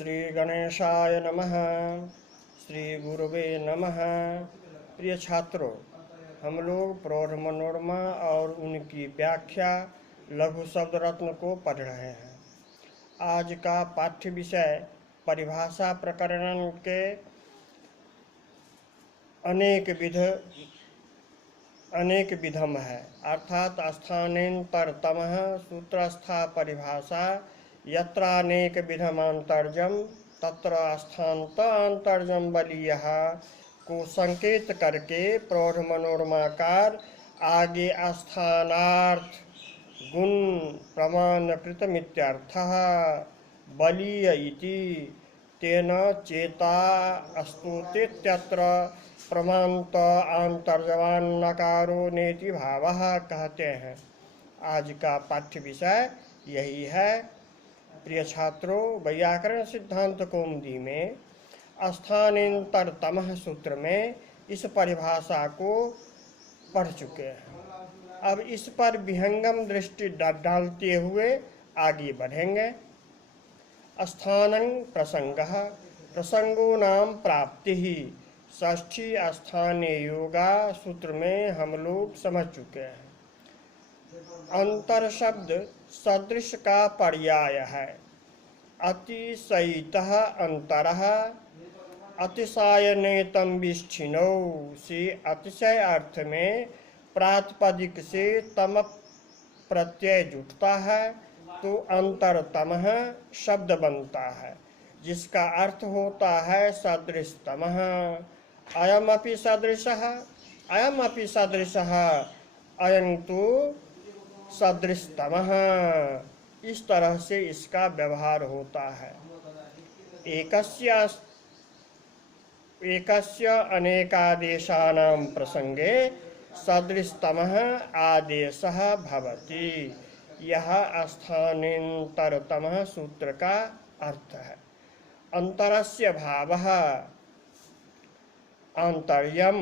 श्री गणेशाय नमः। श्री गुरुवे नमः। प्रिय छात्रों, हम लोग प्रौढ़ मनोरमा और उनकी व्याख्या लघु शब्द रत्न को पढ़ रहे हैं। आज का पाठ्य विषय परिभाषा प्रकरण के अनेक विधम है, अर्थात स्थानेन्तरतमः सूत्रस्था परिभाषा यत्रानेक विधमांतर्जम तत्र स्थानांतर्जम बलीयः को संकेत करके प्रौढ़ मनोरमाकार आगे स्थानार्थ गुण प्रमाणकृतमित्यर्थः बलीय इति तेन चेता अस्तुतेत्यत्र प्रमाणत आंतर्जवान नकारो नेति भावः कहते हैं। आज का पाठ्य विषय यही है। प्रिय छात्रों, वैयाकरण सिद्धांत कौमुदी में स्थानेन्तरतमः सूत्र में इस परिभाषा को पढ़ चुके हैं। अब इस पर विहंगम दृष्टि डालते हुए आगे बढ़ेंगे। स्थानं प्रसंगः प्रसंगो नाम प्राप्ति ही षष्ठी स्थानीय योगा सूत्र में हम लोग समझ चुके हैं। अंतर शब्द सदृश का पर्याय है। अतिशयितः अंतरः अतिशयनेतम विच्छिन्नौ से अतिशय अर्थ में प्रातिपदिक से तम प्रत्यय जुटता है तो अंतरतमः शब्द बनता है, जिसका अर्थ होता है सदृशतमः। अयमपि सदृशः, अयमपि सदृशः, अयं तो सदृशतमः। इस तरह से इसका व्यवहार होता है। एकस्य अनेकादेशानां प्रसंगे सदृशतमः आदेशः भवति। यह स्थानेन्तरतमः सूत्र का अर्थ है। अंतरस्य भावः आंतर्यम,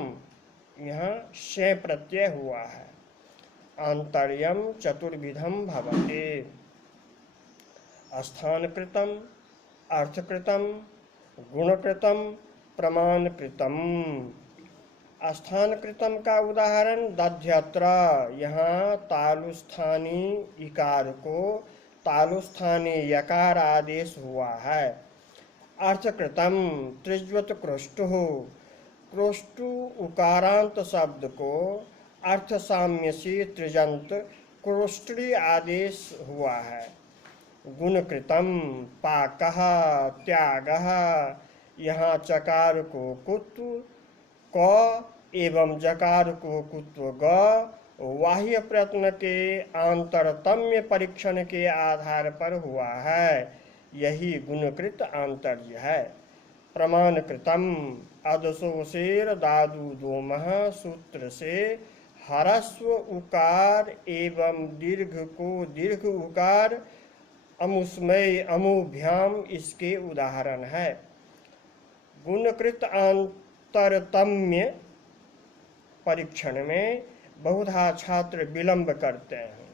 यहाँ शे प्रत्यय हुआ है। आंतर्यम चतुर्विधम भवति। स्थानकृतम, अर्थकृतम, गुणकृतम, प्रमाणकृतम। स्थानकृतम का उदाहरण दध्यत्र, यहाँ तालुस्थानी इकार को तालुस्थानी यकार आदेश हुआ है। अर्थकृतम त्रिज्वत क्रोष्टुः, क्रोष्टु उकारांत शब्द को अर्थ साम्य से त्रिजंत क्रोष्टि आदेश हुआ है। गुणकृतम पाकः त्यागः, यहाँ चकार को कुत्व क एवं जकार को कुत्व ग बाह्य प्रयत्न के आंतरतम्य परीक्षण के आधार पर हुआ है। यही गुणकृत आंतर्य है। प्रमाणकृतम अदसोशेर दादू दोमः सूत्र से ह्रस्व उकार एवं दीर्घ को दीर्घ उकार अमुस्मय अमुभ्याम इसके उदाहरण है। गुणकृत आंतरतम्य परीक्षण में बहुधा छात्र विलंब करते हैं।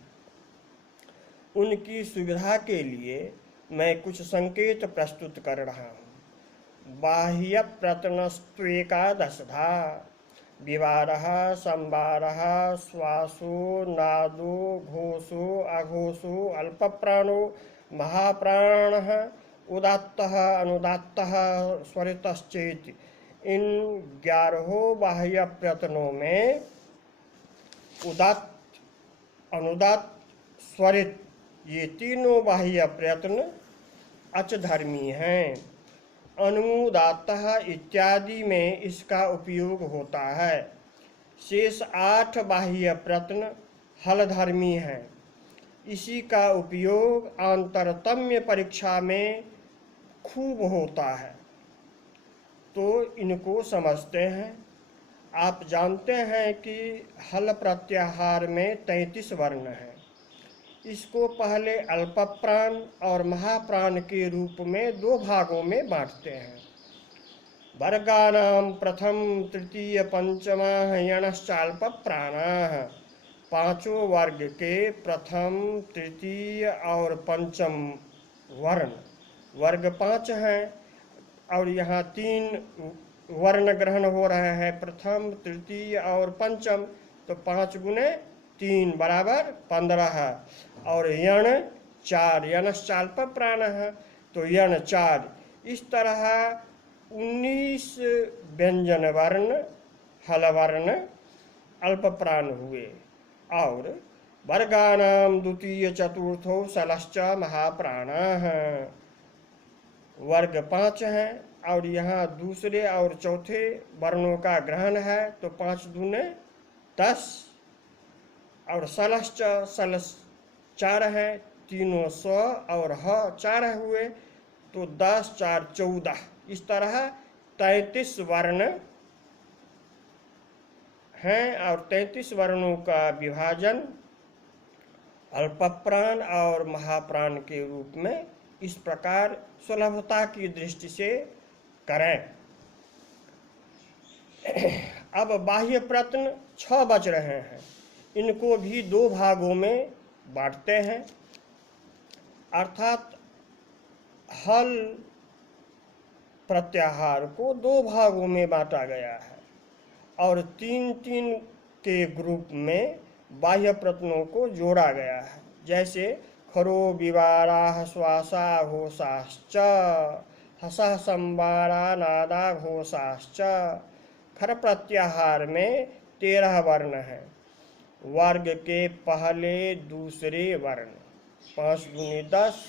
उनकी सुविधा के लिए मैं कुछ संकेत प्रस्तुत कर रहा हूँ। बाह्य प्रतनस्त्वेकादशधा विवारः संवारः श्वासो नादो घोषो अघोषो अल्पप्राणो महाप्राणः उदात्तः अनुदात्तः स्वरितश्चेति। इन 11 बाह्य प्रयत्नों में उदात्त, अनुदात्त, स्वरित ये तीनों बाह्य प्रयत्न अचधर्मी हैं। अनुदात्तः इत्यादि में इसका उपयोग होता है। शेष 8 बाह्य प्रयत्न हलधर्मी हैं। इसी का उपयोग आंतरतम्य परीक्षा में खूब होता है, तो इनको समझते हैं। आप जानते हैं कि हल प्रत्याहार में 33 वर्ण हैं। इसको पहले अल्पप्राण और महाप्राण के रूप में 2 भागों में बांटते हैं। वर्गानां प्रथम तृतीय पंचमः यणश्चाल्पप्राणाः। 5 वर्ग के प्रथम तृतीय और पंचम वर्ण वर्ग 5 हैं और यहाँ 3 वर्ण ग्रहण हो रहे हैं, प्रथम, तृतीय और पंचम, तो 5 गुने 3 बराबर 15 है। और यण 4, यणश्चाल्प प्राण है, तो यण 4। इस तरह 19 व्यंजन वर्ण हल वर्ण अल्प प्राण हुए। और वर्गानाम द्वितीय चतुर्थो सलश्च महाप्राणाः, वर्ग 5 हैं और यहाँ दूसरे और चौथे वर्णों का ग्रहण है, तो 5 दूने 10 और सलश्च सलस 4 है, तीनों 100 और ह 4 हुए, तो 10 4 14। इस तरह 33 वर्ण हैं और 33 वर्णों का विभाजन अल्पप्राण और महाप्राण के रूप में इस प्रकार सुलभता की दृष्टि से करें। अब बाह्य प्रत्न 6 बच रहे हैं, इनको भी 2 भागों में बांटते हैं, अर्थात हल प्रत्याहार को 2 भागों में बांटा गया है और 3-3 के ग्रुप में बाह्य प्रत्नों को जोड़ा गया है। जैसे खरो विवारा श्वासा घोषाश्च, हसः संवारा नादा घोषाश्च। खर प्रत्याहार में 13 वर्ण हैं, वर्ग के पहले दूसरे वर्ण 5 दूनी 10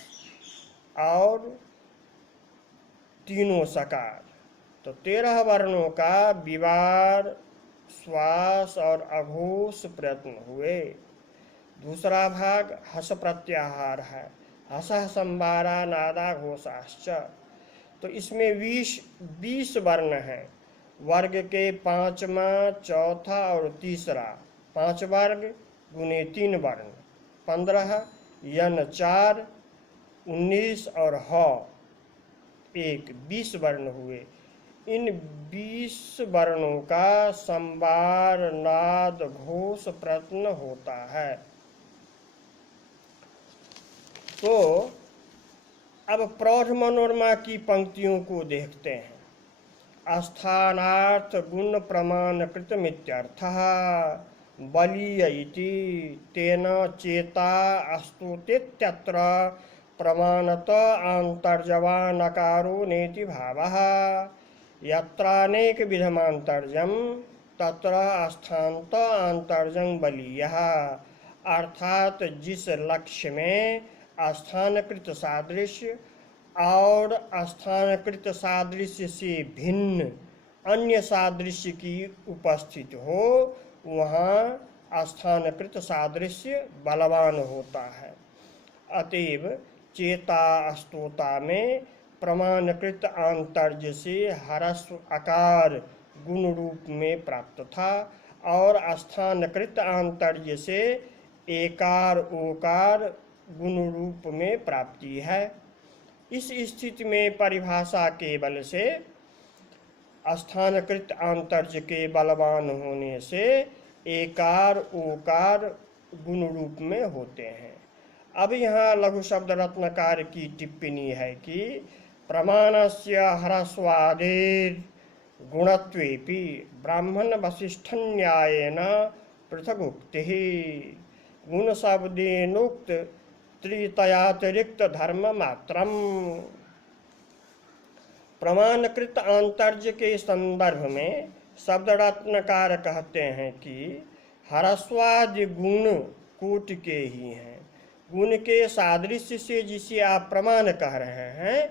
और तीनों सकार, तो 13 वर्णों का विवार श्वास और अघोष प्रयत्न हुए। दूसरा भाग हस प्रत्याहार है, हसः संवारा नादा घोषाश्च, तो इसमें 20 वर्ण हैं, वर्ग के 5वां, चौथा और तीसरा, 5 वर्ग गुने 3 वर्ण 15, यन 4 19 और ह 1 20 वर्ण हुए। इन 20 वर्णों का संवार नाद घोष प्रयत्न होता है। तो अब प्रौढ़ मनोरमा की पंक्तियों को देखते हैं। अस्थानार्थ गुण प्रमाण कृतमित्यर्थः बलीय इति तेन चेता अस्तुतीत्यत्र प्रमाणत आंतर्जवानकारो नेति भावः। यत्रानेक विधमांतर्जम तत्र अस्थान्त आंतर्जं बलीयः, अर्थात जिस लक्ष्य में अस्थानकृत सादृश्य और अस्थानकृत सादृश्य से भिन्न अन्य सादृश्य की उपस्थिति हो, वहाँ अस्थानकृत सादृश्य बलवान होता है। अतएव चेता अस्तोता में प्रमाणकृत आंतर्य से हरस्व आकार गुण रूप में प्राप्त था और अस्थानकृत आंतर्य से एकार ओकार गुण रूप में प्राप्ति है। इस स्थिति में परिभाषा के बल से अस्थानकृत आंतर्य के बलवान होने से एकार ओकार गुण रूप में होते हैं। अब यहाँ लघु शब्द रत्नकार की टिप्पणी है कि प्रमाणस्य ह्रस्वादेर गुणत्वेपि ब्राह्मण वसिष्ठ न्यायेन पृथगुक्तिः गुण शब्देनोक्त त्रितयातिरिक्त धर्म मात्रम। प्रमाणकृत आंतर्य के संदर्भ में शब्द रत्नकार कहते हैं कि ह्रस्वादि गुण कोट के ही हैं। गुण के सादृश्य से जिसे आप प्रमाण कह रहे हैं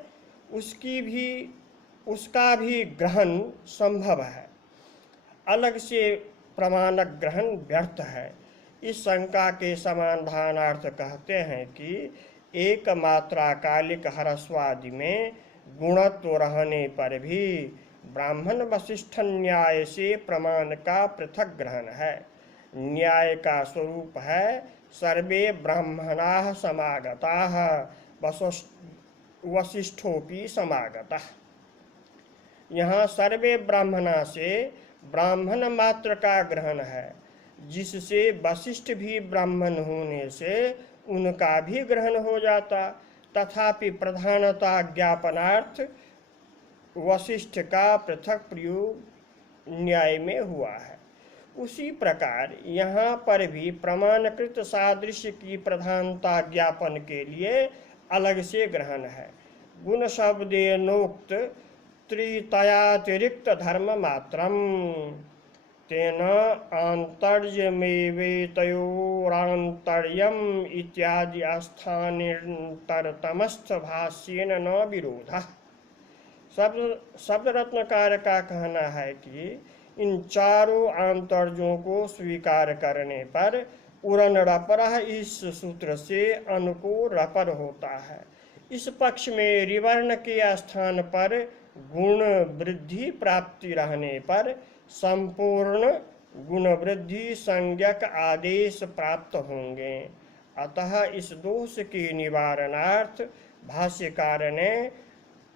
उसका भी ग्रहण संभव है, अलग से प्रमाणक ग्रहण व्यर्थ है। इस शंका के समाधानार्थ कहते हैं कि एक मात्रा कालिक ह्रस्वादि में गुणत्व रहने पर भी ब्राह्मण वसिष्ठ न्याय से प्रमाण का पृथक ग्रहण है। न्याय का स्वरूप है सर्वे ब्राह्मणाः समागताः वसिष्ठोपि समागतः। यहाँ सर्वे ब्राह्मणा से ब्राह्मण मात्र का ग्रहण है, जिससे वशिष्ठ भी ब्राह्मण होने से उनका भी ग्रहण हो जाता। तथापि प्रधानता ज्ञापनार्थ वशिष्ठ का पृथक प्रयोग न्याय में हुआ है। उसी प्रकार यहाँ पर भी प्रमाणकृत सादृश्य की प्रधानता ज्ञापन के लिए अलग से ग्रहण है। गुण शब्देनोक्त त्रितयातिरिक्त धर्म मात्रम तेन आंतर्यमेवेतयोरांतर्यम इत्यादि स्थानांतरतमस्थ भाष्येन न विरोधः। शब्द रत्नकार का कहना है कि इन चारों आंतर्यों को स्वीकार करने पर उरन रपरः इस सूत्र से अन को रपर होता है। इस पक्ष में रिवर्ण के स्थान पर गुण वृद्धि प्राप्ति रहने पर संपूर्ण गुण वृद्धि संज्ञक आदेश प्राप्त होंगे। अतः इस दोष के निवारणार्थ भाष्यकार ने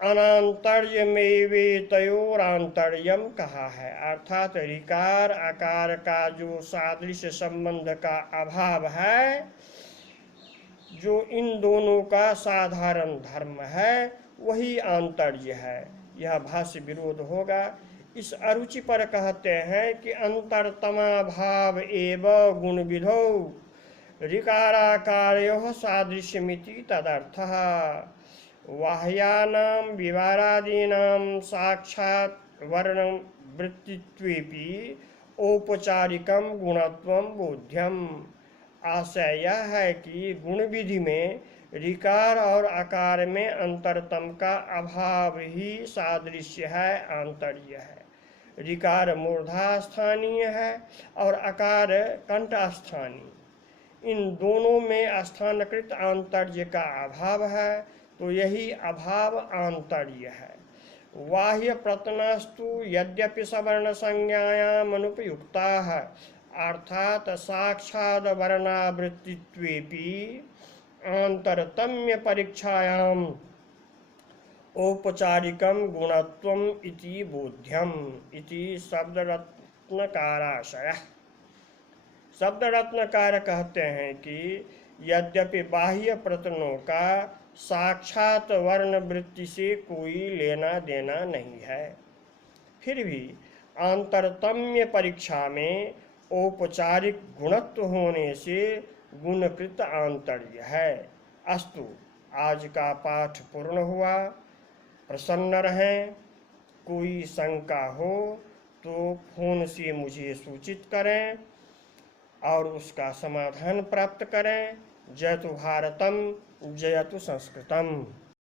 अनांतर्यमेवेतयोरांतर्यम कहा है, अर्थात ऋकार आकार का जो सादृश्य संबंध का अभाव है, जो इन दोनों का साधारण धर्म है, वही आंतर्य है। यह भाष्य विरोध होगा। इस अरुचि पर कहते हैं कि अंतरतमा भाव एव गुण विधौ ऋकाराकारयोः सादृश्यमिति तदर्थः। वाह्यानां विवारादीनां साक्षात् वर्णं वृत्तित्वेपि औपचारिकं गुणत्वं बोध्यम्। आशय यह है कि गुण विधि में ऋकार और आकार में अंतरतम का अभाव ही सादृश्य है, आंतर्य है। ऋकार मूर्धा स्थानीय है और आकार कंठस्थानीय। इन दोनों में स्थानकृत आंतर्य का अभाव है, तो यही अभाव आंतर्य है। बाह्य प्रत्यनस्तु यद्यपि सवर्ण संज्ञायाम अनुपयुक्ता है, अर्थात साक्षाद वर्णावृत्तित्वेपि आंतरतम्य परीक्षायाम औपचारिकम गुणत्वम इति बोध्यम इति शब्दरत्नकाराशय। शब्दरत्नकार कहते हैं कि यद्यपि बाह्य प्रत्ययों का साक्षात वर्ण वृत्ति से कोई लेना देना नहीं है, फिर भी आंतरतम्य परीक्षा में औपचारिक गुणत्व होने से गुणकृत आंतर्य है। अस्तु, आज का पाठ पूर्ण हुआ। प्रसन्न रहें। कोई शंका हो तो फोन से मुझे सूचित करें और उसका समाधान प्राप्त करें। जयतु भारतम, जयतु संस्कृतम।